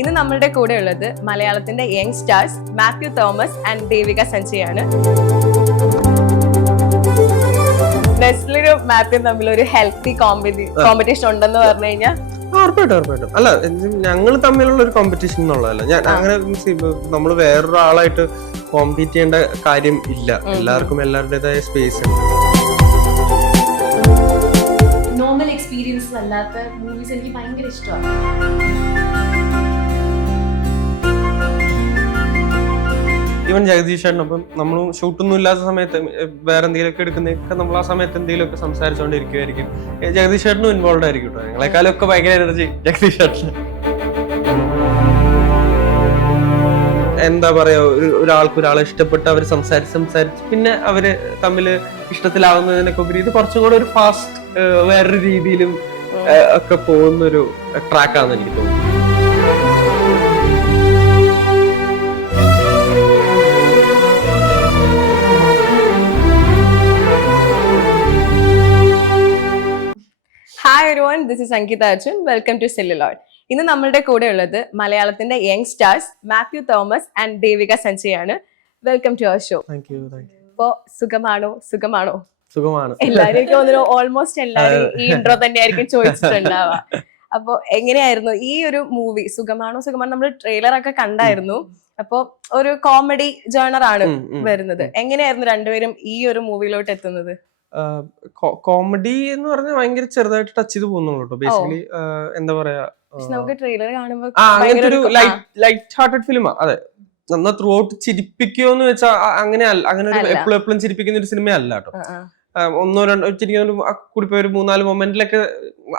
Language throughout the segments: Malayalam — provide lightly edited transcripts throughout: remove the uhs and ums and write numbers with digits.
ഇന്ന് നമ്മളുടെ കൂടെ ഉള്ളത് മലയാളത്തിന്റെ young stars Mathew Thomas and Devika സഞ്ജയാണ്. നെസ്ലിനും മാത്യുവും തമ്മിൽ ഒരു ഹെൽത്തി കോമ്പറ്റീഷൻ ഉണ്ടെന്ന് പറഞ്ഞു കഴിഞ്ഞാൽ ഉറപ്പായിട്ടും അല്ല, ഞങ്ങൾ തമ്മിലുള്ള ഒരു കോമ്പറ്റീഷൻ എന്നുള്ളതല്ല. ഞാൻ അങ്ങനെ നമ്മൾ വേറൊരാളായിട്ട് കോമ്പീറ്റ് ചെയ്യേണ്ട കാര്യം ഇല്ല. എല്ലാവർക്കും എല്ലാവരുടേതായ സ്പേസ് ഉണ്ട്. നോർമൽ എക്സ്പീരിയൻസ് അല്ലാത്ത മൂവീസ് എനിക്ക് ഭയങ്കര ഇഷ്ടമാണ്. ഈവൻ ജഗദീഷ് ചേട്ടനൊപ്പം നമ്മൾ ഷൂട്ടൊന്നും ഇല്ലാത്ത സമയത്ത് വേറെ എന്തെങ്കിലുമൊക്കെ എടുക്കുന്നതൊക്കെ നമ്മൾ ആ സമയത്ത് എന്തെങ്കിലുമൊക്കെ സംസാരിച്ചുകൊണ്ടിരിക്കുമായിരിക്കും. ജഗദീഷ് ചേട്ടനും ഇൻവോൾവ് ആയിരിക്കും കേട്ടോ. ഞങ്ങളെക്കാളും ഒക്കെ ഭയങ്കര എനർജി ജഗദീഷ് ചേട്ടന്. എന്താ പറയാ, ഒരാളെ ഇഷ്ടപ്പെട്ട് അവർ സംസാരിച്ച് പിന്നെ അവര് തമ്മിൽ ഇഷ്ടത്തിലാവുന്നതിനൊക്കെ ഉപരി ഇത് കുറച്ചും കൂടെ ഒരു ഫാസ്റ്റ് വേറൊരു രീതിയിലും ഒക്കെ പോകുന്നൊരു ട്രാക്കാണെന്ന് എനിക്ക് തോന്നുന്നു. Hi everyone, this is Ankita Arjun. Welcome to Celluloid. ഇന്ന് നമ്മളുടെ കൂടെ ഉള്ളത് മലയാളത്തിന്റെ young stars Mathew Thomas and Devika സഞ്ജയാണ്. Welcome to our show. ഇപ്പോ സുഖമാണോ? സുഖമാണ്. എല്ലാരും എനിക്ക് തോന്നുന്നു ഓൾമോസ്റ്റ് എല്ലാരും ഈ ഇൻട്രോ തന്നെയായിരിക്കും ചോദിച്ചിട്ടുണ്ടാവുക. അപ്പൊ എങ്ങനെയായിരുന്നു ഈ ഒരു മൂവി സുഖമാണോ നമ്മൾ ട്രെയിലർ ഒക്കെ കണ്ടായിരുന്നു. അപ്പൊ ഒരു കോമഡി ജേണർ ആണ് വരുന്നത്. എങ്ങനെയായിരുന്നു രണ്ടുപേരും ഈ ഒരു മൂവിയിലോട്ട് എത്തുന്നത്? കോമഡി എന്ന് പറഞ്ഞാൽ ഭയങ്കര ചെറുതായിട്ട് ടച്ച് ചെയ്ത് പോകുന്നുള്ളൂ കേട്ടോ. ബേസിക്കലി എന്താ പറയാ, നമുക്ക് ട്രെയിലർ കാണുമ്പോൾ അങ്ങനത്തെ ഒരു ലൈറ്റ് ഹാർട്ടഡ് ഫിലിമാ. അതെ, നന്നാ ത്രൂ ഔട്ട് ചിരിപ്പിക്കുമോന്ന് വെച്ചാൽ അങ്ങനെ ഒരു എപ്പോഴും ചിരിപ്പിക്കുന്ന ഒരു സിനിമ അല്ല കേട്ടോ. ഒന്നോ രണ്ടോ കൂടിപ്പോയി ഒരു 3-4 മൊമെന്റിലൊക്കെ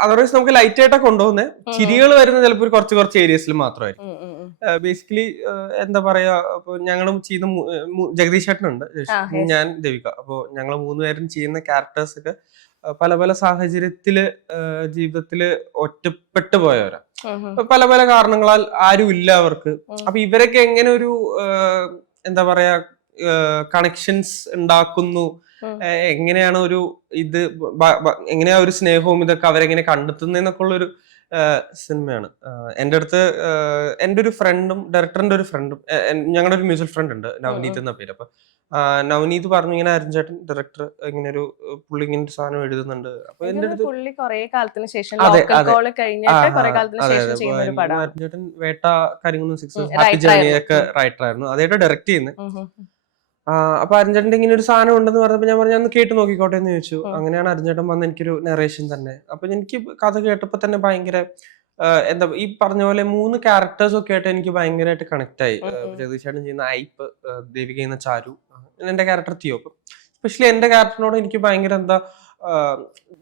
അതർവൈസ് നമുക്ക് ലൈറ്റ് ആയിട്ടൊക്കെ കൊണ്ടുപോകുന്നത്. ചിരികൾ വരുന്നത് ചിലപ്പോൾ ഒരു കുറച്ച് ഏരിയസിൽ മാത്രമായിരിക്കും. ബേസിക്കലി എന്താ പറയാ, ഇപ്പൊ ഞങ്ങളും ചെയ്യുന്ന ജഗദീഷ് ചേട്ടനുണ്ട്, ഞാൻ ദേവിക. അപ്പൊ ഞങ്ങൾ 3 പേരും ചെയ്യുന്ന ക്യാരക്ടേഴ്സ് ഒക്കെ പല സാഹചര്യത്തില് ജീവിതത്തില് ഒറ്റപ്പെട്ടു പോയവരാ. പല കാരണങ്ങളാൽ ആരും ഇല്ല അവർക്ക്. അപ്പൊ ഇവരൊക്കെ എങ്ങനെ ഒരു എന്താ പറയാ കണക്ഷൻസ് ഉണ്ടാക്കുന്നു, എങ്ങനെയാണ് ഒരു ഇത് എങ്ങനെയാ ഒരു സ്നേഹവും ഇതൊക്കെ അവരെങ്ങനെ കണ്ടെത്തുന്നൊക്കെ ഉള്ളൊരു സിനിമയാണ്. എൻ്റെ അടുത്ത് എൻ്റെ ഒരു ഫ്രണ്ടും ഡയറക്ടറിന്റെ ഒരു ഫ്രണ്ടും ഞങ്ങളുടെ ഒരു മ്യൂച്വൽ ഫ്രണ്ട് ഉണ്ട്, നവനീത് എന്ന പേര്. അപ്പൊ നവനീത് പറഞ്ഞു ഇങ്ങനെ അരുൺ ചേട്ടൻ ഡയറക്ടർ ഇങ്ങനെ ഒരു പുള്ളി ഇങ്ങനെ ഒരു സാധനം എഴുതുന്നുണ്ട്. അപ്പൊ എന്റെ അടുത്ത് അരുൺ ചേട്ടൻ വേട്ട കരിങ്കുന്ന് 6 ഹാപ്പി ജേർണി ഒക്കെ റൈറ്റർ ആയിരുന്നു, അതായിട്ട് ഡയറക്ട് ചെയ്യുന്നത്. അപ്പൊ അരുൺചേട്ടന്റെ ഇങ്ങനെ ഒരു സാധനം ഉണ്ടെന്ന് പറഞ്ഞപ്പോ ഞാൻ പറഞ്ഞു ഒന്ന് കേട്ട് നോക്കിക്കോട്ടെ എന്ന് ചോദിച്ചു. അങ്ങനെയാണ് അരുൺചേട്ടൻ വന്ന് എനിക്കൊരു നറേഷൻ തന്നെ. അപ്പൊ എനിക്ക് കഥ കേട്ടപ്പോ തന്നെ ഭയങ്കര എന്താ ഈ പറഞ്ഞ പോലെ 3 ക്യാരക്ടേഴ്സ് ഒക്കെ ആയിട്ട് എനിക്ക് ഭയങ്കരമായിട്ട് കണക്ട് ആയി. ജഗദീഷ് ചേട്ടൻ ചെയ്യുന്ന ഐപ്പ്, ദേവിക ചെയ്യുന്ന ചാരു, എന്റെ ക്യാരക്ടർ തിയോ. സ്പെഷ്യലി എന്റെ ക്യാരക്ടറിനോട് എനിക്ക് ഭയങ്കര എന്താ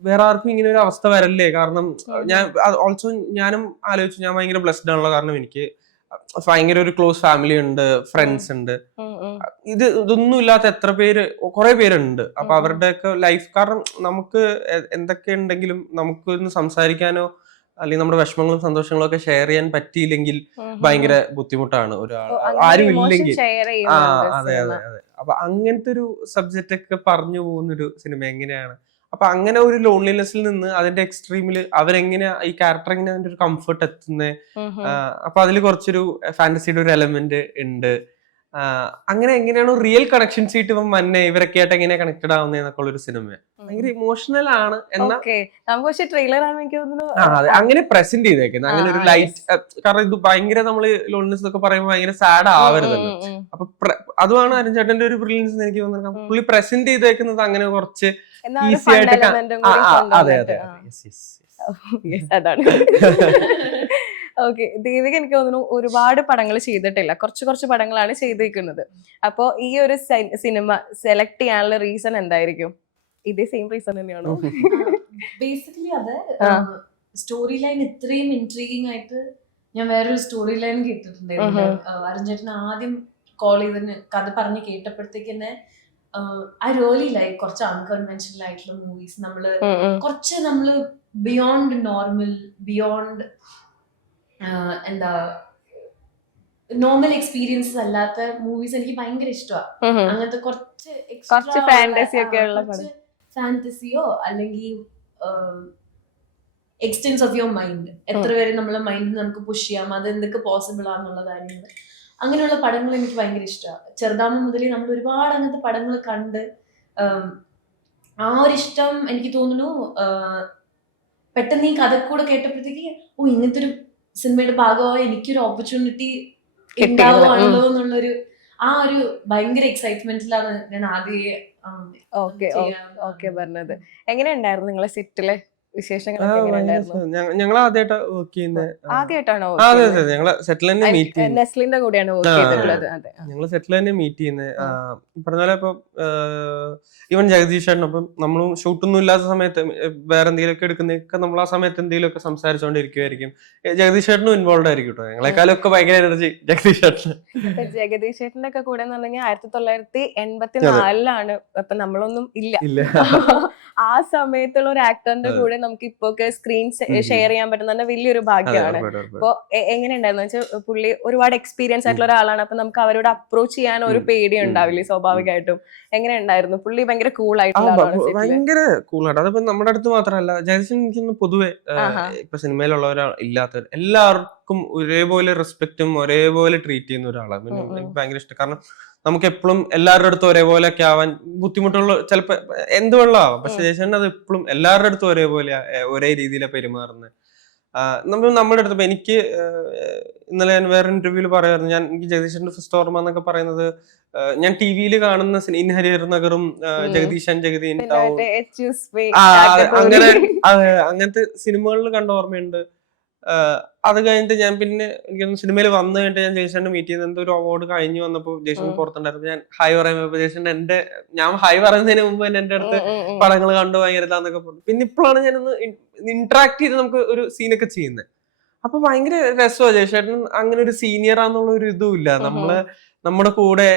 വേറെ ആർക്കും ഇങ്ങനെ ഒരു അവസ്ഥ വരല്ലേ. കാരണം ഞാൻ ഓൾസോ ഞാനും ആലോചിച്ചു, ഞാൻ ഭയങ്കര ബ്ലെസ്ഡ് ആണല്ലോ. കാരണം എനിക്ക് ഭയങ്കര ഒരു ക്ലോസ് ഫാമിലി ഉണ്ട്, ഫ്രണ്ട്സ് ഉണ്ട്. ഇതൊന്നും ഇല്ലാത്ത കുറെ പേരുണ്ട്. അപ്പൊ അവരുടെയൊക്കെ ലൈഫ്, കാരണം നമുക്ക് എന്തൊക്കെ ഉണ്ടെങ്കിലും നമുക്കൊന്ന് സംസാരിക്കാനോ അല്ലെങ്കിൽ നമ്മുടെ വിഷമങ്ങളും സന്തോഷങ്ങളും ഒക്കെ ഷെയർ ചെയ്യാൻ പറ്റിയില്ലെങ്കിൽ ഭയങ്കര ബുദ്ധിമുട്ടാണ്. ആരും ഇല്ലെങ്കിൽ. അതെ. അപ്പൊ അങ്ങനത്തെ ഒരു സബ്ജക്റ്റ് ഒക്കെ പറഞ്ഞു പോകുന്നൊരു സിനിമ എങ്ങനെയാണ്. അപ്പൊ അങ്ങനെ ഒരു ലോൺലിനെസ്സിൽ നിന്ന് അതിന്റെ എക്സ്ട്രീമില് അവരെങ്ങനെ ഈ ക്യാരക്ടർ എങ്ങനെ അതിന്റെ ഒരു കംഫർട്ട് എത്തുന്നത്. അപ്പൊ അതിൽ കുറച്ചൊരു ഫാന്റസിയുടെ ഒരു എലമെന്റ് ഉണ്ട്. അങ്ങനെ എങ്ങനെയാണ് റിയൽ കണക്ഷൻസ് ആയിട്ട് ഇവൻ മന്നെ ഇവരൊക്കെ ആയിട്ട് എങ്ങനെ കണക്റ്റഡ് ആവുന്നതൊക്കെ ഉള്ള ഒരു സിനിമയാണ്. ഭയങ്കര ഇമോഷണൽ ആണ്. അങ്ങനെ പ്രസന്റ് ചെയ്തേക്കുന്നത് അങ്ങനെ ഒരു ലൈറ്റ്, കാരണം ഇത് ഭയങ്കര നമ്മള് ലോൺലിനെസ് ഒക്കെ പറയുമ്പോൾ ഭയങ്കര സാഡ് ആവരുതല്ലോ. അപ്പൊ അതുമാണ് അരുൺ ചേട്ടന്റെ ഒരു ബ്രില്യൻസ് എന്ന് എനിക്ക് തോന്നുന്നത്. പുള്ളി പ്രസന്റ് ചെയ്തേക്കുന്നത് അങ്ങനെ കുറച്ച് ഈസി ആയിട്ട്. അതെ. അതാണ്. ഓക്കെ, ദേവിക എനിക്ക് തോന്നുന്നു ഒരുപാട് പടങ്ങൾ ചെയ്തിട്ടില്ല, കുറച്ച് പടങ്ങളാണ് ചെയ്തിരിക്കുന്നത്. അപ്പൊ ഈ ഒരു സിനിമ സെലക്ട് ചെയ്യാനുള്ള റീസൺ എന്തായിരിക്കും? ഇതേ സെയിം റീസൺ തന്നെയാണോ? ബേസിക്കലി അത് സ്റ്റോറി ലൈൻ ഇത്രയും ഇൻട്രീഗിങ് ആയിട്ട് ഞാൻ വേറൊരു സ്റ്റോറി ലൈൻ കേട്ടിട്ടുണ്ടായിരുന്നു. അരുൺ ചേട്ടൻ ആദ്യം കോൾ ചെയ്തതിന് കഥ പറഞ്ഞ് കേട്ടപ്പോഴത്തേക്ക് തന്നെ ഐ റിയലി ലൈക്ക് കുറച്ച് അൺകൺവെൻഷണൽ ആയിട്ടുള്ള മൂവീസ്. നമ്മള് ബിയോണ്ട് നോർമൽ, ബിയോണ്ട് എന്താ നോർമൽ എക്സ്പീരിയൻസസ് അല്ലാത്ത മൂവീസ് എനിക്ക് ഭയങ്കര ഇഷ്ടമാണ്. അങ്ങനത്തെ കുറച്ച് ഫാന്റസിയോ അല്ലെങ്കിൽ എക്സ്റ്റെൻസ് ഓഫ് യുവർ മൈൻഡ്, എത്ര വരെ നമ്മളെ മൈൻഡ് നമുക്ക് പുഷ് ചെയ്യാം, അത് എന്തൊക്കെ പോസിബിൾ ആണെന്നുള്ള കാര്യങ്ങൾ. അങ്ങനെയുള്ള പടങ്ങൾ എനിക്ക് ഭയങ്കര ഇഷ്ടമാണ്. ചെറുതാമ മുതലേ നമ്മൾ ഒരുപാട് അങ്ങനത്തെ പടങ്ങൾ കണ്ട് ആ ഒരു ഇഷ്ടം എനിക്ക് തോന്നുന്നു പെട്ടെന്ന് ഈ കഥ കൂടെ കേട്ടപ്പോഴത്തേക്ക് ഇങ്ങനത്തെ ഒരു സിനിമയുടെ ഭാഗമായി എനിക്കൊരു ഓപ്പർച്യൂണിറ്റി ഉണ്ടാവുകയാണല്ലോ എന്നുള്ളൊരു ആ ഒരു ഭയങ്കര എക്സൈറ്റ്മെന്റിലാണ് ഞാൻ ആദ്യം പറഞ്ഞത്. എങ്ങനെയുണ്ടായിരുന്നു നിങ്ങളെ സെറ്റിലെ വിശേഷങ്ങളൊക്കെ? ഞങ്ങൾ ആദ്യമായിട്ടാ വർക്ക് ചെയ്യുന്നത്. ആദ്യമായിട്ടാണോ? അതെ അതെ, ഞങ്ങള് സെറ്റിൽ തന്നെ മീറ്റ് ചെയ്യുന്നത്. നെസ്ലിന്റെ കൂടെയാണ് വർക്ക് ചെയ്തിട്ടുള്ളത്. ഞങ്ങള് സെറ്റിൽ തന്നെ മീറ്റ് ചെയ്യുന്നത്. പറഞ്ഞ പോലെ ഇപ്പൊ ഈവൻ ജഗദീഷേട്ടനൊപ്പം നമ്മളും ഷൂട്ടൊന്നും ഇല്ലാത്ത സമയത്ത് വേറെ എന്തെങ്കിലുമൊക്കെ എടുക്കുന്നതൊക്കെ നമ്മൾ ആ സമയത്ത് എന്തെങ്കിലുമൊക്കെ സംസാരിച്ചോണ്ടിരിക്കുമായിരിക്കും. ജഗദീഷേട്ടനും ഇൻവോൾവ് ആയിരിക്കും കേട്ടോ. ഞങ്ങളെക്കാളൊക്കെ ഭയങ്കര എനർജി ജഗദീഷേട്ടന്. ജഗദീഷേട്ടന്റെ ഒക്കെ കൂടെ എന്ന് പറഞ്ഞാൽ 1984 അപ്പൊ നമ്മളൊന്നും ഇല്ല. ആ സമയത്തുള്ള ഒരു ആക്ടറിന്റെ കൂടെ നമുക്ക് ഇപ്പൊ സ്ക്രീൻ ഷെയർ ചെയ്യാൻ പറ്റുന്ന വലിയൊരു ഭാഗ്യമാണ്. അപ്പൊ എങ്ങനെയുണ്ടായിരുന്നു വെച്ചാൽ പുള്ളി ഒരുപാട് എക്സ്പീരിയൻസ് ആയിട്ടുള്ള ഒരാളാണ്. അപ്പൊ നമുക്ക് അവരോട് അപ്രോച്ച് ചെയ്യാൻ ഒരു പേടി ഉണ്ടാവില്ലേ സ്വാഭാവികമായിട്ടും? എങ്ങനെയുണ്ടായിരുന്നു? പുള്ളി ഭയങ്കര കൂൾ ആയിട്ടുള്ള ഭയങ്കര കൂളാണ്. അതിപ്പോ നമ്മുടെ അടുത്ത് മാത്രമല്ല, ജഗദീശൻ എനിക്കൊന്ന് പൊതുവെ ഇപ്പൊ സിനിമയിലുള്ളവരാ ഇല്ലാത്തവർ എല്ലാവർക്കും ഒരേപോലെ റെസ്പെക്റ്റും ഒരേപോലെ ട്രീറ്റ് ചെയ്യുന്ന ഒരാളാണ്. പിന്നെ എനിക്ക് ഭയങ്കര ഇഷ്ടം. കാരണം നമുക്ക് എപ്പോഴും എല്ലാവരുടെ അടുത്തും ഒരേപോലെ ഒക്കെ ആവാൻ ബുദ്ധിമുട്ടുള്ള ചിലപ്പോ എന്തുകൊണ്ടും ആവാം. പക്ഷെ ജഗദീശൻ അത് എപ്പോഴും എല്ലാവരുടെ അടുത്തും ഒരേപോലെ ഒരേ രീതിയിലാണ് പെരുമാറുന്നത്. നമ്മുടെ അടുത്ത് എനിക്ക് ഇന്നലെ ഞാൻ വേറെ ഇന്റർവ്യൂല് പറയായിരുന്നു, എനിക്ക് ജഗദീശന്റെ ഫസ്റ്റ് ഓർമ്മ എന്നൊക്കെ പറയുന്നത് ഞാൻ ടി വിയിൽ കാണുന്ന ഇൻ ഹരിഹർ നഗറും ജഗദീശൻ ജഗദീൻ ടൗൺ അങ്ങനെ അങ്ങനത്തെ സിനിമകളിൽ കണ്ട ഓർമ്മയുണ്ട്. അത് കഴിഞ്ഞിട്ട് ഞാൻ പിന്നെ എനിക്ക് സിനിമയിൽ വന്നു കഴിഞ്ഞിട്ട് ഞാൻ ജഗദീശനെ മീറ്റ് ചെയ്ത് എന്തോ ഒരു അവാർഡ് കഴിഞ്ഞ് വന്നപ്പോ ജഗദീശൻ പുറത്തുണ്ടായിരുന്നു. ഞാൻ ഹായ് പറയുമ്പോ ജഗദീശൻ ഞാൻ ഹായ് പറയുന്നതിന് മുമ്പ് തന്നെ എന്റെ അടുത്ത് പടങ്ങൾ കണ്ടു ഭയങ്കര ഇതാന്നൊക്കെ പറഞ്ഞു. പിന്നെ ഇപ്പോഴാണ് ഞാനൊന്ന് ഇന്ററാക്ട് ചെയ്ത് നമുക്ക് ഒരു സീനൊക്കെ ചെയ്യുന്നത്. അപ്പൊ ഭയങ്കര രസമാണ്. ജഗദീശേട്ടൻ അങ്ങനെ ഒരു സീനിയർ ആന്നുള്ള ഒരു ഇതും ഇല്ല. നമ്മുടെ കൂടെ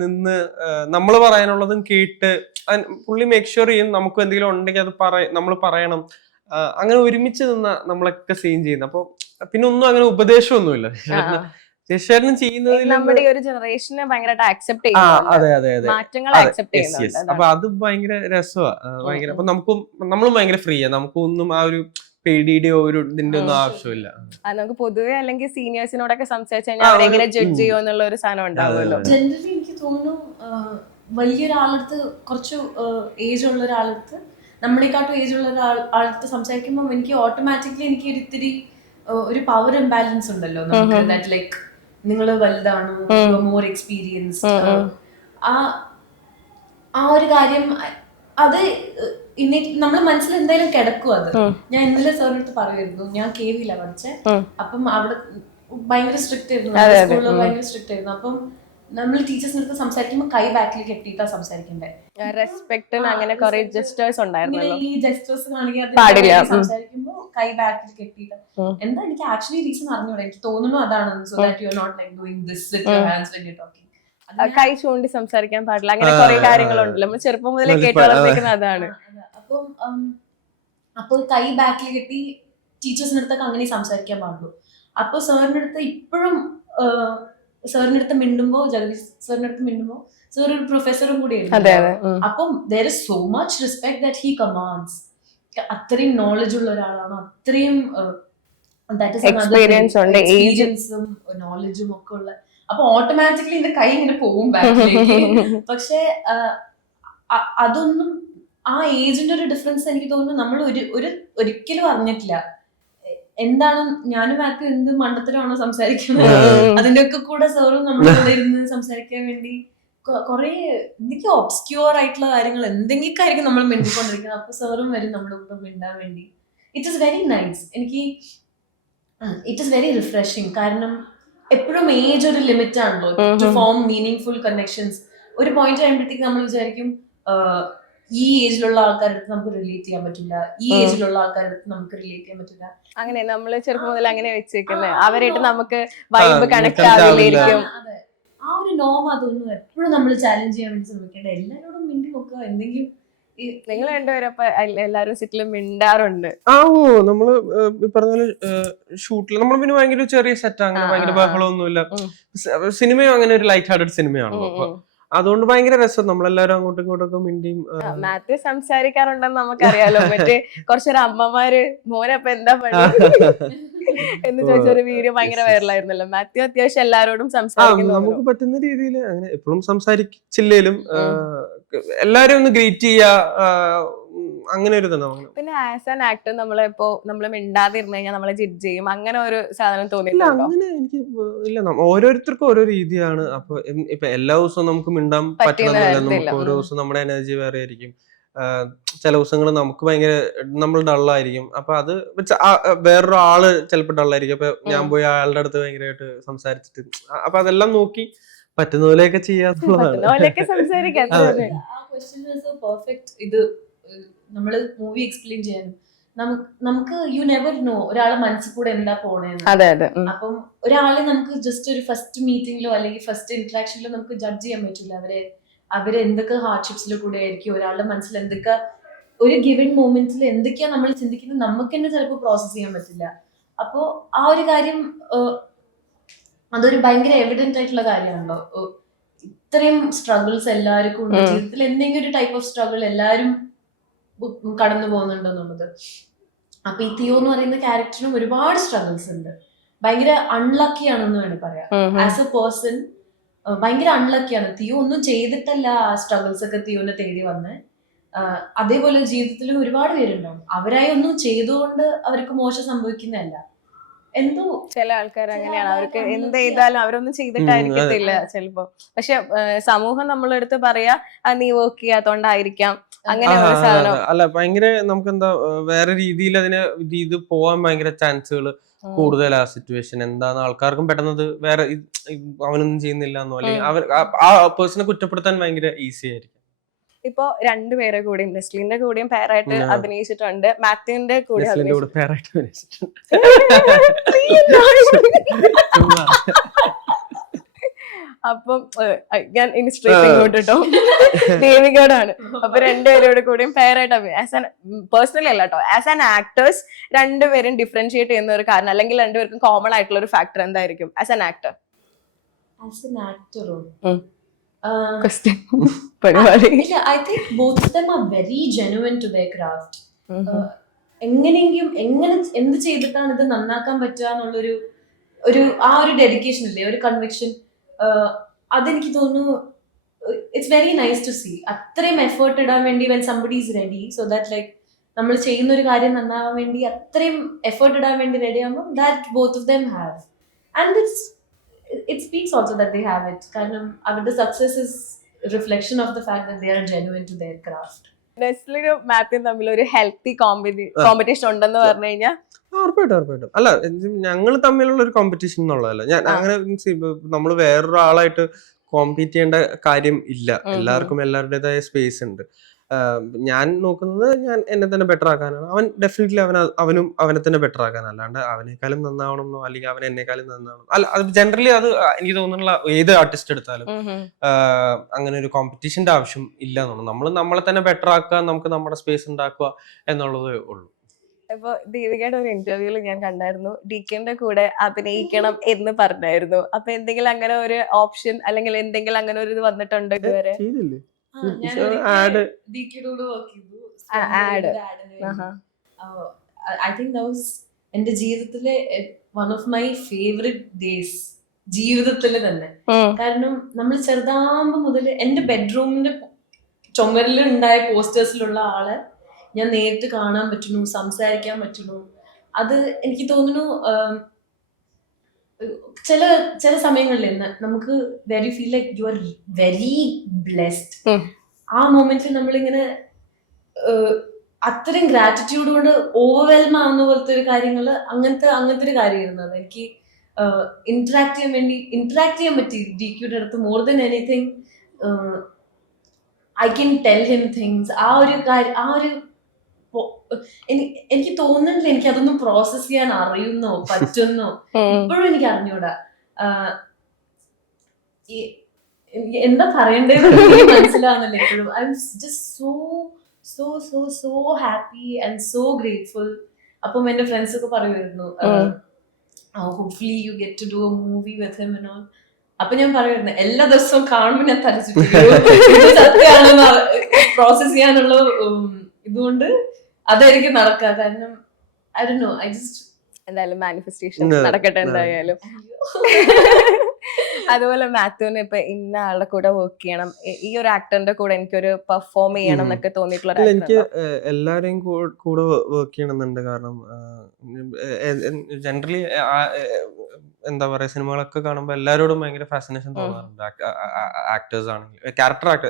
നിന്ന് നമ്മൾ പറയാനുള്ളതും കേട്ട് പുള്ളി മേക്ക് ഷുവർ ചെയ്യും നമുക്ക് എന്തെങ്കിലും ഉണ്ടെങ്കിൽ അത് നമ്മൾ പറയണം. അങ്ങനെ ഒരുമിച്ച് നിന്ന നമ്മളൊക്കെ സീൻ ചെയ്യുന്നത്. അപ്പൊ പിന്നെ ഒന്നും അങ്ങനെ ഉപദേശമൊന്നുമില്ല ജഗദീശേട്ടൻ ചെയ്യുന്നതിൽ. നമ്മുടെ ഒരു ജനറേഷനെ ഭയങ്കരമായിട്ട് ആക്സെപ്റ്റ് ചെയ്യുന്നുണ്ട്, മാറ്റങ്ങൾ ആക്സെപ്റ്റ് ചെയ്യുന്നുണ്ട്. അപ്പൊ അത് ഭയങ്കര രസമാണ്. ഭയങ്കര അപ്പൊ നമ്മളും ഭയങ്കര ഫ്രീ ആണ്. നമുക്കൊന്നും ആ ഒരു പേടിയുടെയോ ഒരു ഇതിന്റെ ഒന്നും ആവശ്യമില്ല. നമുക്ക് പൊതുവെ അല്ലെങ്കിൽ സീനിയേഴ്സിനോടൊക്കെ സംസാരിച്ചു കഴിഞ്ഞാൽ അവരെങ്ങനെ ജഡ്ജ് ചെയ്യോ എന്നുള്ള ഒരു സാധനം ഉണ്ടാവുമല്ലോ. ജനറലി എനിക്ക് തോന്നുന്നു വലിയൊരാളടുത്ത് കുറച്ച് ഏജ് ഉള്ള ഒരാളടുത്ത് നമ്മളെക്കാട്ടും ഏജ് ഉള്ള ഒരാളടുത്ത് സംസാരിക്കുമ്പോൾ എനിക്ക് ഓട്ടോമാറ്റിക്കലി എനിക്ക് ഒരിത്തിരി ഒരു പവർ ഇംബാലൻസ് ഉണ്ടല്ലോ നമുക്ക്. ദാറ്റ് ലൈക്ക് നിങ്ങൾ വലുതാണോ, മോർ എക്സ്പീരിയൻസ്, ആ ഒരു കാര്യം അത് നമ്മളെ മനസ്സിൽ എന്തായാലും കിടക്കും. അത് ഞാൻ ഇന്നലെ സാറിന്റെ അടുത്ത് പറയുമായിരുന്നു, ഞാൻ KV പഠിച്ചേ. അപ്പം അവിടെ ഭയങ്കര സ്ട്രിക്റ്റ് ആയിരുന്നു, സ്കൂളിൽ ഭയങ്കര സ്ട്രിക്റ്റ് ആയിരുന്നു. അപ്പം നമ്മൾ ടീച്ചേഴ്സിന്റെ അടുത്ത് സംസാരിക്കുമ്പോൾ കൈ ബാക്കിൽ കെട്ടിയിട്ടാ സംസാരിക്കണ്ടേ. റെസ്പെക്ടിന് അങ്ങനെ കുറെ ജസ്റ്റേഴ്സ് ഉണ്ടായിരുന്നല്ലോ. ഈ ജസ്റ്റേഴ്സ് കാണിക്കാൻ സംസാരിക്കുമ്പോൾ കൈ ബാക്കിൽ കെട്ടിയിട്ട് എന്താ എനിക്ക് ആക്ച്വലി റീസൺ അറിഞ്ഞൂടാ. എനിക്ക് തോന്നുന്നു അതാണ്. So that you are not like doing this with your hands when you are talking. കൈ ചൂണ്ടി സംസാരിക്കാൻ പാടില്ല, അങ്ങനെ കുറെ കാര്യങ്ങളുണ്ടല്ലോ. നമ്മൾ ചെറുപ്പം മുതലേ കേട്ട് വളർത്തിക്കുന്നത് അതാണ്. അപ്പോൾ കൈ ബാക്കിൽ കെട്ടി ടീച്ചേഴ്സിന്റെ അടുത്തൊക്കെ അങ്ങനെ സംസാരിക്കാൻ പാടുള്ളൂ. അപ്പൊ സാറിന്റെ അടുത്ത് ഇപ്പോഴും സാറിന്റെ അടുത്ത് മിണ്ടുമ്പോ, ജഗദീഷ് സാറിന്റെ അടുത്ത് മിണ്ടുമ്പോ, സാർ ഒരു പ്രൊഫസറും കൂടിയായിരുന്നു. അപ്പം there is so much respect that he commands. അത്രയും നോളജ് ഉള്ള ഒരാളാണ്, അത്രയും എക്സ്പീരിയൻസും നോളജും ഒക്കെ ഉള്ള. അപ്പൊ ഓട്ടോമാറ്റിക്കലി എന്റെ കൈ ഇങ്ങനെ പോകും ബാക്കിലേക്ക്. പക്ഷെ അതൊന്നും ആ ഏജിന്റെ ഒരു ഡിഫറൻസ് എനിക്ക് തോന്നുന്നു നമ്മൾ ഒരിക്കലും അറിഞ്ഞിട്ടില്ല. എന്താണ് ഞാനും ആർക്കും എന്ത് മണ്ടത്തരമാണോ സംസാരിക്കുന്നത്, അതിന്റെ ഒക്കെ കൂടെ സാറും നമ്മളിവിടെ ഇരുന്ന് സംസാരിക്കാൻ വേണ്ടി കുറെ എന്തൊക്കെയോ ഒബ്സ്ക്യൂർ ആയിട്ടുള്ള കാര്യങ്ങൾ എന്തെങ്കിലും ആയിരിക്കും നമ്മൾ മിണ്ടിക്കൊണ്ടിരിക്കുന്നത്. അപ്പൊ സാറും വരും നമ്മുടെ ഒപ്പം മിണ്ടാൻ വേണ്ടി. It is very nice. It is very refreshing. കാരണം എപ്പോഴും ഏജ് ഒരു ലിമിറ്റ് ആണല്ലോ to form meaningful connections. ഒരു പോയിന്റ് കഴിയുമ്പോഴത്തേക്ക് നമ്മൾ വിചാരിക്കും ഈ ഏജിലുള്ള ആൾക്കാരുടെ അടുത്ത് നമുക്ക് റിലേറ്റ് ചെയ്യാൻ പറ്റില്ല, ഈ ഏജിലുള്ള ആൾക്കാരുടെ അടുത്ത് നമുക്ക് റിലേറ്റ് ചെയ്യാൻ പറ്റില്ല. അങ്ങനെ നമ്മള് ചെറുപ്പം മുതൽ അങ്ങനെ വെച്ചേക്കുന്നത് അവരായിട്ട് നമുക്ക് വൈബ് കണക്ട് ആവില്ലായിരിക്കും. അതെ, ആ ഒരു നോം അതൊന്നും എപ്പോഴും നമ്മൾ ചാലഞ്ച് ചെയ്യാൻ വേണ്ടി ശ്രമിക്കേണ്ട. എല്ലാവരോടും മിണ്ടി നോക്കുക. എന്തെങ്കിലും നിങ്ങൾ രണ്ടുപേരും എല്ലാരും സെറ്റിലും മിണ്ടാറുണ്ട്. നമ്മള് പറഞ്ഞ പോലെ ഷൂട്ടിൽ നമ്മൾ പിന്നെ ഭയങ്കര ചെറിയ സെറ്റ്, അങ്ങനെ ഭയങ്കര ബഹളമൊന്നുമില്ല. സിനിമയും അങ്ങനെ ഒരു ലൈറ്റ് ഹാർട്ടഡ് സിനിമയാണല്ലോ. അതുകൊണ്ട് ഭയങ്കര രസം, നമ്മളെല്ലാരും അങ്ങോട്ടും ഇങ്ങോട്ടും ഒക്കെ മിണ്ടിയും മാത്യു സംസാരിക്കാറുണ്ടെന്ന് നമുക്കറിയാലോ. മറ്റേ കുറച്ചൊരു അമ്മമാര് മോനപ്പൊ എന്താ പണി എന്ന് ചോദിച്ചൊരു വീഡിയോ ഭയങ്കര വൈറലായിരുന്നല്ലോ. മാത്യു അത്യാവശ്യം എല്ലാരോടും സംസാരിക്കുന്നു. നമുക്ക് പറ്റുന്ന രീതിയിൽ അങ്ങനെ എപ്പോഴും സംസാരിച്ചില്ലേലും എല്ലാരും ഒന്ന് ഗ്രേറ്റ് ചെയ്യാ, അങ്ങനെ ഒരു ഇതാണ്. പിന്നെ ആസ് ആൻ ആക്ടർ നമ്മള് മിണ്ടാതിരുന്നു കഴിഞ്ഞാൽ നമ്മളെ ജഡ്ജ് ചെയ്യും, അങ്ങനെ ഒരു സാധനം തോന്നിയിട്ടുണ്ടോ? അങ്ങനെ എനിക്ക് ഇല്ല, ഓരോരുത്തർക്കും ഓരോ രീതിയാണ്. അപ്പൊ ഇപ്പൊ എല്ലാ ദിവസവും നമുക്ക് മിണ്ടാൻ പറ്റണമെന്നില്ല. നമുക്ക് ഓരോ ദിവസം നമ്മുടെ എനർജി വേറെ ആയിരിക്കും. ചില ദിവസങ്ങൾ നമുക്ക് ഭയങ്കര നമ്മൾ ഡള്ളായിരിക്കും. അപ്പൊ അത് വെച്ച് വേറൊരു ആള് ചിലപ്പോ ഡള്ളായിരിക്കും. അപ്പൊ ഞാൻ പോയി അയാളുടെ അടുത്ത് ഭയങ്കരമായിട്ട് സംസാരിച്ചിട്ട് അപ്പൊ അതെല്ലാം നോക്കി പറ്റുന്ന പോലെയൊക്കെ ചെയ്യാന്നുള്ളതാണ്. സംസാരിക്കാം. ആ ക്വസ്റ്റ്യൻ വാസ് പെർഫെക്റ്റ്. ഇത് നമ്മള് മൂവി എക്സ്പ്ലെയിൻ ചെയ്യാനും നമുക്ക് യു നെവർ നോ ഒരാളെ മനസ്സിൽ കൂടെ എന്താ പോണേന്ന്. അതെ അതെ. അപ്പം ഒരാളെ നമുക്ക് ജസ്റ്റ് ഒരു ഫസ്റ്റ് മീറ്റിംഗിലോ അല്ലെങ്കിൽ ഫസ്റ്റ് ഇന്ററാക്ഷനിലോ നമുക്ക് ജഡ്ജ് ചെയ്യാൻ പറ്റില്ല. അവര് എന്തൊക്കെ ഹാർഡ്ഷിപ്സിൽ കൂടെ ആയിരിക്കും, ഒരാളുടെ മനസ്സിൽ എന്തൊക്കെ ഒരു ഗിവൺ മൊമെന്റിൽ എന്തൊക്കെയാ നമ്മൾ ചിന്തിക്കുന്നത് നമുക്ക് തന്നെ ചിലപ്പോൾ പ്രോസസ് ചെയ്യാൻ പറ്റില്ല. അപ്പോ ആ ഒരു കാര്യം അതൊരു ഭയങ്കര എവിഡന്റ് ആയിട്ടുള്ള കാര്യമാണല്ലോ. ഇത്രയും സ്ട്രഗിൾസ് എല്ലാവർക്കും ഉണ്ട് ജീവിതത്തിൽ, എന്തെങ്കിലും ഒരു ടൈപ്പ് ഓഫ് സ്ട്രഗിൾ എല്ലാവരും കടന്നു പോകുന്നുണ്ടെന്നുള്ളത്. അപ്പൊ ഈ തിയോ എന്ന് പറയുന്ന ക്യാരക്ടറിനും ഒരുപാട് സ്ട്രഗിൾസ് ഉണ്ട്. ഭയങ്കര അൺലക്കി ആണെന്ന് വേണം പറയാം. ആസ് എ പേഴ്സൺ ഭയങ്കര അൺലക്കിയാണ്. തിയോ ഒന്നും ചെയ്തിട്ടല്ല ആ സ്ട്രഗിൾസ് ഒക്കെ തിയോനെ തേടി വന്ന്. അതേപോലെ ജീവിതത്തിലും ഒരുപാട് പേരുണ്ടാവും അവരായി ഒന്നും ചെയ്തുകൊണ്ട് അവർക്ക് മോശം സംഭവിക്കുന്നതല്ല. എന്തോ ചില ആൾക്കാർ അങ്ങനെയാണ്, അവർക്ക് എന്ത് ചെയ്താലും അവരൊന്നും ചെയ്തിട്ടായിരിക്കത്തില്ല ചിലപ്പോ. പക്ഷെ സമൂഹം നമ്മളെടുത്ത് പറയാ നീ വർക്ക് ചെയ്യാത്തോണ്ടായിരിക്കാം അങ്ങനെ ഒരു സാധനം. അല്ല, ഭയങ്കര നമുക്ക് എന്താ വേറെ രീതിയിൽ അതിനെ ഇത് പോവാൻ ഭയങ്കര ചാൻസുകൾ കൂടുതൽ. ആ സിറ്റുവേഷൻ എന്താന്ന് ആൾക്കാർക്കും പെട്ടെന്ന് വേറെ അവനൊന്നും ചെയ്യുന്നില്ല എന്നോ അല്ലെങ്കിൽ അവർ ആ പേഴ്സണെ കുറ്റപ്പെടുത്താൻ ഭയങ്കര ഈസി ആയിരിക്കും. ഇപ്പൊ രണ്ടുപേരെ കൂടെയും നെസ്ലിന്റെ കൂടെയും പേരായിട്ട് അഭിനയിച്ചിട്ടുണ്ട്, മാത്യുവിന്റെ കൂടെ അപ്പം ഞാൻ ഇനി സ്ട്രീറ്റ് ഇങ്ങോട്ടോ ദേവികോടാണ്. അപ്പൊ രണ്ടുപേരോട് കൂടിയും പേരായിട്ട് പേഴ്സണലി അല്ല കേട്ടോ, ആസ് ആൻ ആക്ടേഴ്സ് രണ്ടുപേരും ഡിഫറൻഷിയേറ്റ് ചെയ്യുന്ന ഒരു കാരണം അല്ലെങ്കിൽ രണ്ടുപേർക്കും കോമൺ ആയിട്ടുള്ള ഒരു ഫാക്ടർ എന്തായിരിക്കും as an actor? I think both of them are very genuine to their craft. എങ്ങനെയെങ്കിലും എന്ത് ചെയ്തിട്ടാണ് ഇത് നന്നാക്കാൻ പറ്റുക എന്നുള്ളൊരു ആ ഒരു ഡെഡിക്കേഷൻ ഇല്ലേ, ഒരു കൺവിക്ഷൻ, അതെനിക്ക് തോന്നുന്നു it's very nice to see. അത്രയും എഫേർട്ട് ഇടാൻ വേണ്ടി when somebody is ready, so that like നമ്മൾ ചെയ്യുന്ന ഒരു കാര്യം നന്നാവാൻ വേണ്ടി അത്രയും എഫേർട്ട് ഇടാൻ വേണ്ടി റെഡി ആകുമ്പോൾ that both of them have, and it speaks also that they have it. കാരണം അവരുടെ success is reflection of the fact that they are genuine to their craft. നെസ്ലിനും മാത്യും തമ്മിൽ ഒരു ഹെൽത്തി കോമ്പറ്റീഷൻ ഉണ്ടെന്ന് പറഞ്ഞു കഴിഞ്ഞാൽ ഉറപ്പായിട്ടും. അല്ല, ഞങ്ങൾ തമ്മിലുള്ള ഒരു കോമ്പറ്റീഷൻ എന്നുള്ളതല്ല. ഞാൻ അങ്ങനെ നമ്മൾ വേറൊരാളായിട്ട് കോമ്പീറ്റ് ചെയ്യേണ്ട കാര്യം ഇല്ല. എല്ലാവർക്കും എല്ലാവരുടേതായ സ്പേസ് ഉണ്ട്. ഞാൻ നോക്കുന്നത് ഞാൻ എന്നെ തന്നെ ബെറ്റർ ആക്കാനാണ്. അവൻ ഡെഫിനറ്റ്ലി അവനും അവനെ തന്നെ ബെറ്റർ ആക്കാൻ, അല്ലാണ്ട് അവനേക്കാളും നന്നാവണമെന്നോ അല്ലെങ്കിൽ അവൻ എന്നെക്കാളും നന്നാവണം അല്ല. അത് ജനറലി അത് എനിക്ക് തോന്നുന്നുള്ള ഏത് ആർട്ടിസ്റ്റ് എടുത്താലും അങ്ങനെ ഒരു കോമ്പറ്റീഷന്റെ ആവശ്യം ഇല്ല എന്നുള്ളത്. നമ്മൾ നമ്മളെ തന്നെ ബെറ്റർ ആക്കുക, നമുക്ക് നമ്മുടെ സ്പേസ് ഉണ്ടാക്കുക എന്നുള്ളതേ ഉള്ളൂ. ഇപ്പൊ ദീപികയുടെ ഒരു ഇന്റർവ്യൂല് ഞാൻ കണ്ടായിരുന്നു ഡിക്കിന്റെ കൂടെ അഭിനയിക്കണം എന്ന് പറഞ്ഞായിരുന്നു. അപ്പൊ എന്തെങ്കിലും അങ്ങനെ ഒരു ഓപ്ഷൻ അല്ലെങ്കിൽ എന്തെങ്കിലും അങ്ങനെ ഒരു ഇത് വന്നിട്ടുണ്ടോ ഇതുവരെ? I think that was എന്റെ ജീവിതത്തിലെ one of my favorite days. ജീവിതത്തില് തന്നെ. കാരണം നമ്മൾ ചെറുതാകുമ്പോ മുതൽ എന്റെ ബെഡ്റൂമിന്റെ ചുമരിൽ ഉണ്ടായ പോസ്റ്റേഴ്സിലുള്ള ആളെ ഞാൻ നേരിട്ട് കാണാൻ പറ്റുന്നു, സംസാരിക്കാൻ പറ്റുന്നു. അത് എനിക്ക് തോന്നുന്നു ചില സമയങ്ങളിൽ നമുക്ക് very feel like you are very blessed. ആ മൊമെന്റിൽ നമ്മളിങ്ങനെ അത്രയും ഗ്രാറ്റിറ്റ്യൂഡ് കൊണ്ട് ഓവർവെൽം ആവുന്ന പോലത്തെ ഒരു കാര്യങ്ങള് അങ്ങനത്തെ ഒരു കാര്യമായിരുന്നു അത്. എനിക്ക് ഇന്ററാക്ട് ചെയ്യാൻ പറ്റി ഡിക്യുടെ അടുത്ത്. More than anything I can tell him things. ആ ഒരു എനിക്ക് തോന്നുന്നില്ല എനിക്ക് അതൊന്നും പ്രോസസ് ചെയ്യാൻ അറിയുന്നോ പറ്റുന്നോ ഇപ്പോഴും എനിക്ക് അറിഞ്ഞൂടാ. എന്താ പറയണ്ടേന്ന് മനസ്സിലാവുന്നില്ല എപ്പോഴും. I am just so happy and so grateful. അപ്പം എന്റെ ഫ്രണ്ട്സ് ഒക്കെ പറയുമായിരുന്നു hopefully you get to do a movie with him and all. അപ്പൊ ഞാൻ പറയുന്നത് എല്ലാ ദിവസവും കാണുമ്പോൾ ഞാൻ തലച്ചിട്ട് സത്യമാണെന്ന് പ്രോസസ് ചെയ്യാനുള്ള ഇതുകൊണ്ട് അതായിരിക്കും നടക്കുക. കാരണം I don't know, I just എന്തായാലും മാനിഫെസ്റ്റേഷൻ നടക്കട്ടെ എന്തായാലും. അതുപോലെ മാത്യുവിന് ഇപ്പൊ ഇന്ന ആളുടെ കൂടെ വർക്ക് ചെയ്യണം, ഈ ഒരു ആക്ടറിന്റെ കൂടെ എനിക്കൊരു പെർഫോം ചെയ്യണം എന്നൊക്കെ തോന്നിയിട്ടുള്ള എനിക്ക് എല്ലാരെയും കൂടെ വർക്ക് ചെയ്യണമെന്നുണ്ട്. കാരണം ജനറലി എന്താ പറയാ, സിനിമകളൊക്കെ കാണുമ്പോൾ എല്ലാവരോടും ഭയങ്കര ഫാസിനേഷൻ തോന്നാറുണ്ട്. ആക്ടേഴ്സ് ആണെങ്കിൽ, ക്യാരക്ടർ ആക്ടർ,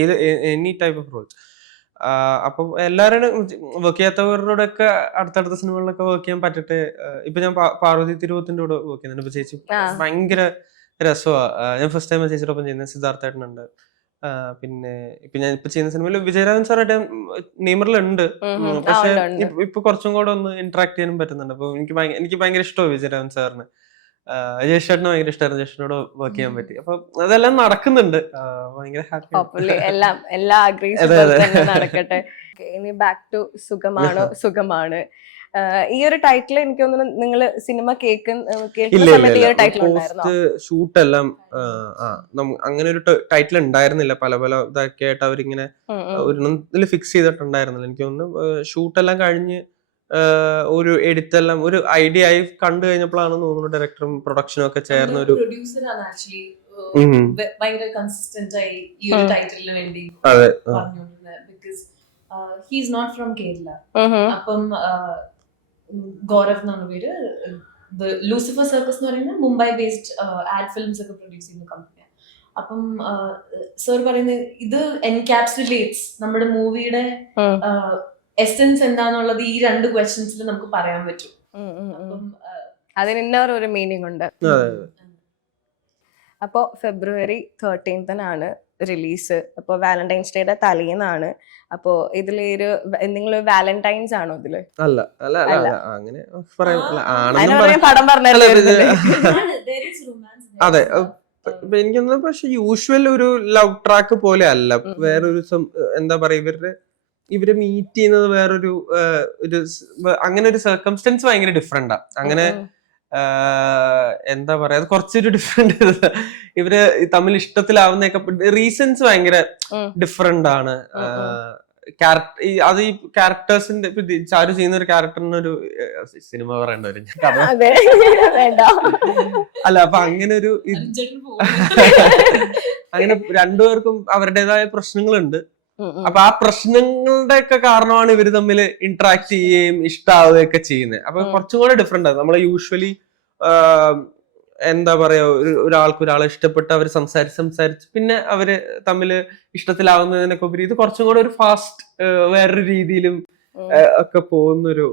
ഏത് എനി ടൈപ്പ് ഓഫ് റോൾസ്. അപ്പം എല്ലാവരും വർക്ക് ചെയ്യാത്തവരോടെ ഒക്കെ അടുത്തടുത്ത സിനിമകളിലൊക്കെ വർക്ക് ചെയ്യാൻ പറ്റട്ടെ. ഇപ്പൊ ഞാൻ പാർവതി തിരുവോത്തിന്റെ കൂടെ വർക്ക് ചെയ്യുന്നുണ്ട്. ഇപ്പൊ ചേച്ചി ഭയങ്കര രസമാണ്. ഞാൻ ഫസ്റ്റ് ടൈം ചേച്ചിയുടെ ഒപ്പം ചെയ്യുന്നത്. സിദ്ധാർത്ഥേട്ടനുണ്ട്. പിന്നെ ഇപ്പൊ ഞാൻ ഇപ്പൊ ചെയ്യുന്ന സിനിമയിൽ വിജയരാഘവൻ സാറായിട്ട് നെയ്മറിലുണ്ട്. പക്ഷെ ഇപ്പൊ കുറച്ചും കൂടെ ഒന്ന് ഇന്ററാക്ട് ചെയ്യാനും പറ്റുന്നുണ്ട്. അപ്പൊ എനിക്ക് ഭയങ്കര ഇഷ്ടമാണ് വിജയരാഘവൻ സാറിന്. ജേഷേട്ടന് ഭയങ്കര ഇഷ്ടമായിരുന്നു. ജേഷനോട് വർക്ക് ചെയ്യാൻ പറ്റി. അപ്പൊ അതെല്ലാം നടക്കുന്നുണ്ട്. ഭയങ്കര ഹാപ്പി. എല്ലാ ആഗ്രഹിച്ചു നടക്കട്ടെ. ഇനി ബാക്ക് ടു സുഖമാണ്. ഈ ഒരു ടൈറ്റിൽ എനിക്ക് തോന്നുന്നു നിങ്ങൾ സിനിമ കേൾക്കുന്ന സമയത്ത് ഈ ഒരു ടൈറ്റിൽ ഉണ്ടായിരുന്നോ? ഷൂട്ട് എല്ലാം അങ്ങനെ ഒരു ടൈറ്റിൽ ഉണ്ടായിരുന്നില്ല. പല ഇതൊക്കെ ആയിട്ട് അവരിങ്ങനെ ഒരു ഫിക്സ് ചെയ്തിട്ടുണ്ടായിരുന്നില്ല. എനിക്ക് തോന്നുന്നു ഷൂട്ടെല്ലാം കഴിഞ്ഞ് ഒരു എഡിറ്റ് എല്ലാം ഒരു ഐഡിയ ആയി കണ്ടു കഴിഞ്ഞപ്പോഴാണ് തോന്നുന്നു ഡയറക്ടറും പ്രൊഡക്ഷനും ഒക്കെ ചേർന്ന ഒരു പ്രൊഡ്യൂസറാണ് ആക്ച്വലി ഭയങ്കര കൺസിസ്റ്റന്റ് ആയി ഈ ഒരു ടൈറ്റിലിന് വേണ്ടി പറഞ്ഞുകൊണ്ടിരുന്നത്. Because he is not from Kerala. അപ്പം ഗൗരവ് എന്നാണ് പേര്. ലൂസിഫർ സർക്കസ് എന്ന് പറയുന്നത് മുംബൈ ബേസ്ഡ് ആഡ് ഫിലിംസ് ഒക്കെ പ്രൊഡ്യൂസ് ചെയ്യുന്ന കമ്പനിയാണ്. അപ്പം സർ പറയുന്നത് ഇത് എൻകാപ്സുലേറ്റ്സ് നമ്മുടെ മൂവിയുടെ എസെൻസ് എന്താന്നുള്ളത് ഈ 2 ക്വസ്റ്റ്യൻസിൽ നമുക്ക് പറയാൻ പറ്റും. അതിന് ഇന്നൊരു മീനിങ് ഉണ്ട്. അപ്പോ February 13th റിലീസ്. അപ്പോൾ വാലന്റൈൻസ് ഡേയുടെ തലേന്നാണ്. അപ്പോ ഇതില് നിങ്ങൾ വാലന്റൈൻസ് ആണോ ഇതില്? അല്ല അങ്ങനെ പടം പറഞ്ഞ അതെ. എനിക്കൊന്നും പക്ഷെ യൂഷ്വൽ ഒരു ലവ് ട്രാക്ക് പോലെ അല്ല. വേറൊരു എന്താ പറയാ, ഇവരെ മീറ്റ് ചെയ്യുന്നത് വേറൊരു അങ്ങനെ ഒരു സർക്കംസ്റ്റൻസ് ഭയങ്കര ഡിഫറെന്റാ. അങ്ങനെ എന്താ പറയാ, അത് കുറച്ചൊരു ഡിഫറെന്റ്. ഇവര് തമ്മിൽ ഇഷ്ടത്തിലാവുന്നൊക്കെ റീസൺസ് ഭയങ്കര ഡിഫറെന്റ് ആണ്. അത് ഈ ക്യാരക്ടേഴ്സിന്റെ ചാരു ചെയ്യുന്ന ഒരു ക്യാരക്ടറിനൊരു സിനിമ പറയേണ്ട വരും. അല്ല, അപ്പൊ അങ്ങനെ ഒരു അങ്ങനെ രണ്ടുപേർക്കും അവരുടേതായ പ്രശ്നങ്ങളുണ്ട്. അപ്പൊ ആ പ്രശ്നങ്ങളുടെ ഒക്കെ കാരണമാണ് ഇവര് തമ്മിൽ ഇന്ററാക്ട് ചെയ്യുകയും ഇഷ്ടാവുകയൊക്കെ ചെയ്യുന്നത്. അപ്പൊ കുറച്ചും കൂടെ ഡിഫറെന്റ് ആണ്. നമ്മളെ യൂഷ്വലി എന്താ പറയാ, ഒരാൾക്ക് ഒരാളെ ഇഷ്ടപ്പെട്ട് അവര് സംസാരിച്ച് പിന്നെ അവര് തമ്മിൽ ഇഷ്ടത്തിലാവുന്നതിനൊക്കെ ഉപരി ഇത് കുറച്ചും കൂടെ ഒരു ഫാസ്റ്റ് വേറൊരു രീതിയിലും ഒക്കെ പോകുന്നൊരു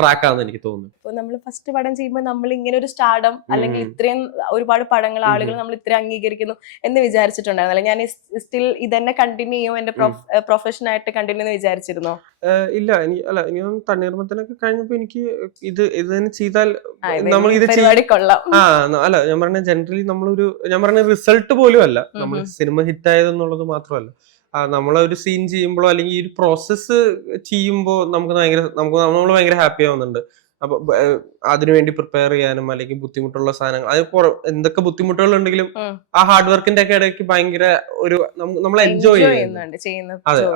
ട്രാക്കാന്ന് എനിക്ക് തോന്നുന്നു. ഇപ്പൊ നമ്മൾ ഫസ്റ്റ് പടം ചെയ്യുമ്പോൾ നമ്മൾ ഇങ്ങനെ ഒരു സ്റ്റാർഡം അല്ലെങ്കിൽ ഇത്രയും ഒരുപാട് പടങ്ങൾ ആളുകൾ നമ്മൾ ഇത്രയും അംഗീകരിക്കുന്നു എന്ന് വിചാരിച്ചിട്ടുണ്ടായിരുന്നല്ലോ. ഞാൻ സ്റ്റിൽ ഇതന്നെ കണ്ടിന്യൂ ചെയ്യും എന്റെ പ്രൊഫഷൻ ആയിട്ട് കണ്ടിന്യൂ എന്ന് വിചാരിച്ചിരുന്നോ? ഇല്ല, ഇനി തണ്ണീർമത്തനൊക്കെ കഴിഞ്ഞപ്പോ എനിക്ക് ഇത് തന്നെ ചെയ്താൽ നമ്മൾ ഇത് അല്ല, ഞാൻ പറഞ്ഞ ജനറലി ഞാൻ പറഞ്ഞ റിസൾട്ട് പോലും അല്ല, നമ്മൾ സിനിമ ഹിറ്റ് ആയതെന്നുള്ളത് മാത്രമല്ല, നമ്മളൊരു സീൻ ചെയ്യുമ്പോഴോ അല്ലെങ്കിൽ ഈ ഒരു പ്രോസസ്സ് ചെയ്യുമ്പോൾ നമ്മൾ ഭയങ്കര ഹാപ്പി ആവുന്നുണ്ട്. അപ്പൊ അതിനുവേണ്ടി പ്രിപ്പയർ ചെയ്യാനും അല്ലെങ്കിൽ ബുദ്ധിമുട്ടുള്ള സാധനങ്ങൾ, അത് എന്തൊക്കെ ബുദ്ധിമുട്ടുകൾ ഉണ്ടെങ്കിലും ആ ഹാർഡ് വർക്കിന്റെ ഒക്കെ ഇടയ്ക്ക് ഭയങ്കര ഒരു നമ്മൾ എൻജോയ് ചെയ്യുന്നുണ്ട്. അതെ,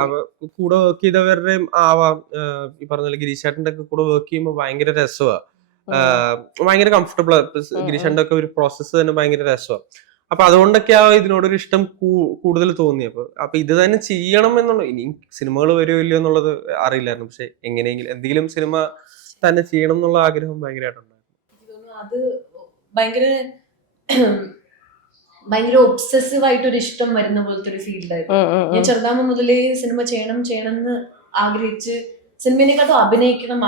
കൂടെ വർക്ക് ചെയ്തവരുടെയും ആവാം, ഈ പറഞ്ഞ ഗിരീഷേട്ടന്റെ ഒക്കെ കൂടെ വർക്ക് ചെയ്യുമ്പോൾ ഭയങ്കര രസമാണ്, ഭയങ്കര കംഫർട്ടബിൾ. ഗിരീഷേട്ടന്റെ ഒക്കെ ഒരു പ്രോസസ്സ് തന്നെ ഭയങ്കര രസമാണ്. അപ്പൊ അതുകൊണ്ടൊക്കെയാ ഇതിനോടൊരു ഇഷ്ടം കൂടുതൽ തോന്നിയപ്പോ. അപ്പൊ ഇത് തന്നെ ചെയ്യണം എന്നുള്ള, ഇനി സിനിമകൾ വരുമോ ഇല്ലയോ എന്നുള്ളത് അറിയില്ലായിരുന്നു. പക്ഷെ എങ്ങനെയെങ്കിലും എന്തെങ്കിലും സിനിമ തന്നെ ചെയ്യണം എന്നുള്ള ആഗ്രഹം ഭയങ്കരമായിട്ടുണ്ടായിരുന്നു. അത് ഭയങ്കര ഒബ്സസീവ് ആയിട്ടൊരു ഇഷ്ടം വരുന്ന പോലത്തെ ഒരു ഫീൽഡായിരുന്നു. ഞാൻ ചെറുതാകുമ്പോ മുതലേ സിനിമ ചെയ്യണം എന്ന് ആഗ്രഹിച്ച് സിനിമയിലേക്കകത്ത് അഭിനയിക്കണം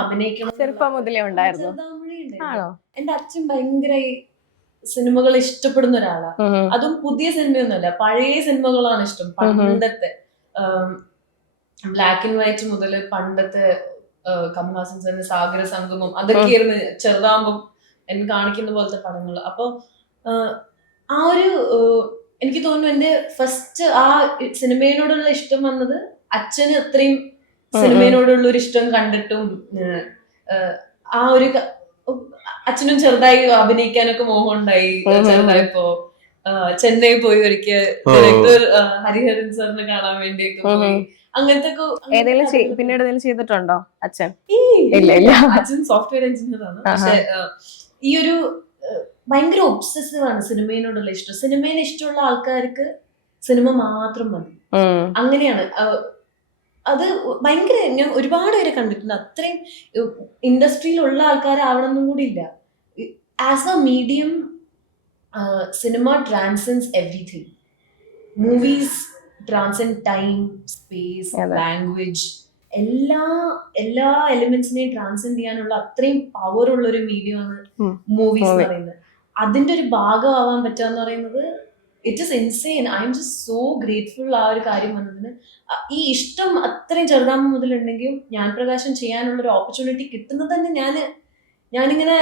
ചെറുപ്പം മുതലേ ഉണ്ടായിരുന്നു. എന്റെ അച്ഛൻ ഭയങ്കര സിനിമകൾ ഇഷ്ടപ്പെടുന്ന ഒരാളാണ്. അതും പുതിയ സിനിമയൊന്നുമല്ല, പഴയ സിനിമകളാണ് ഇഷ്ടം. പണ്ടത്തെ ബ്ലാക്ക് ആൻഡ് വൈറ്റ് മുതൽ പണ്ടത്തെ കമൽഹാസൻ സാറിന്റെ സാഗര സംഗമം അതൊക്കെയായിരുന്നു ചെറുതാകുമ്പം എന്നെ കാണിക്കുന്ന പോലത്തെ പടങ്ങൾ. അപ്പൊ ആ ഒരു എനിക്ക് തോന്നുന്നു എന്റെ ഫസ്റ്റ് ആ സിനിമയോടുള്ള ഇഷ്ടം വന്നത് അച്ഛന് അത്രയും സിനിമയോടുള്ള ഒരു ഇഷ്ടം കണ്ടിട്ടും ആ ഒരു അച്ഛനും ചെറുതായി അഭിനയിക്കാനൊക്കെ മോഹം ഉണ്ടായി ചെറുതായപ്പോ. ചെന്നൈ പോയി ഒരിക്കൽ ഡയറക്ടർ ഹരിഹരൻ സാറിനെ കാണാൻ വേണ്ടിയൊക്കെ പോയി. അങ്ങനത്തെ പിന്നീട് ഏതെങ്കിലും ചെയ്തിട്ടുണ്ടോ അച്ഛൻ? അച്ഛൻ സോഫ്റ്റ്വെയർ എഞ്ചിനീയർ ആണ്. പക്ഷെ ഈ ഒരു ഭയങ്കര ഒബ്സസീവ് ആണ് സിനിമയോടുള്ള ഇഷ്ടം. സിനിമയിൽ ഇഷ്ടമുള്ള ആൾക്കാർക്ക് സിനിമ മാത്രം മതി, അങ്ങനെയാണ്. അത് ഭയങ്കര, ഞാൻ ഒരുപാട് പേരെ കണ്ടിട്ടുണ്ട് അത്രയും ഇൻഡസ്ട്രിയിലുള്ള ആൾക്കാരാവണമെന്നും കൂടി ഇല്ല. As a medium cinema transcends everything. Movies transcend time, space, language, എല്ലാ എലിമെന്റ്സിനെയും ട്രാൻസെൻഡ് ചെയ്യാനുള്ള അത്രയും പവർ ഉള്ള ഒരു മീഡിയമാണ് മൂവീസ് എന്ന് പറയുന്നത്. അതിന്റെ ഒരു ഭാഗമാവാൻ പറ്റുക എന്ന് പറയുന്നത് it is insane. I am just so grateful ആ ഒരു കാര്യം വന്നതിന്. ഈ ഇഷ്ടം അത്രയും ചെറുതാകുമ്പോൾ മുതലുണ്ടെങ്കിൽ ഞാൻ പ്രകാശം ചെയ്യാനുള്ള ഒരു ഓപ്പർച്യൂണിറ്റി കിട്ടുന്നത് തന്നെ ഞാനിങ്ങനെ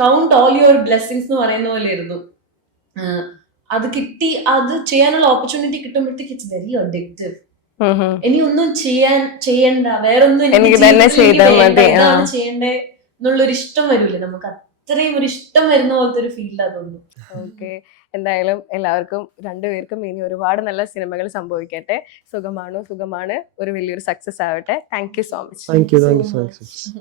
കൗണ്ട് ഓൾ യുവർ ബ്ലെസ്സിങ്സ് എന്ന് പറയുന്ന പോലെ ആയിരുന്നു. അത് കിട്ടി, അത് ചെയ്യാനുള്ള ഓപ്പർച്യൂണിറ്റി കിട്ടുമ്പോഴത്തേക്ക് ഇറ്റ്സ് വെരി അഡിക്റ്റീവ്. ഇനി ഒന്നും ചെയ്യണ്ട, വേറൊന്നും ചെയ്യണ്ടേ എന്നുള്ളൊരു ഇഷ്ടം വരില്ലേ നമുക്ക്. അത്രയും ഒരു ഇഷ്ടം വരുന്ന പോലത്തെ ഒരു ഫീൽഡ് അതൊന്നും. ഓക്കെ, എന്തായാലും എല്ലാവർക്കും രണ്ടുപേർക്കും ഇനി ഒരുപാട് നല്ല സിനിമകൾ സംഭവിക്കട്ടെ. സുഖമാണ് ഒരു വലിയൊരു സക്സസ് ആവട്ടെ. Thank you so much. Thank you so much.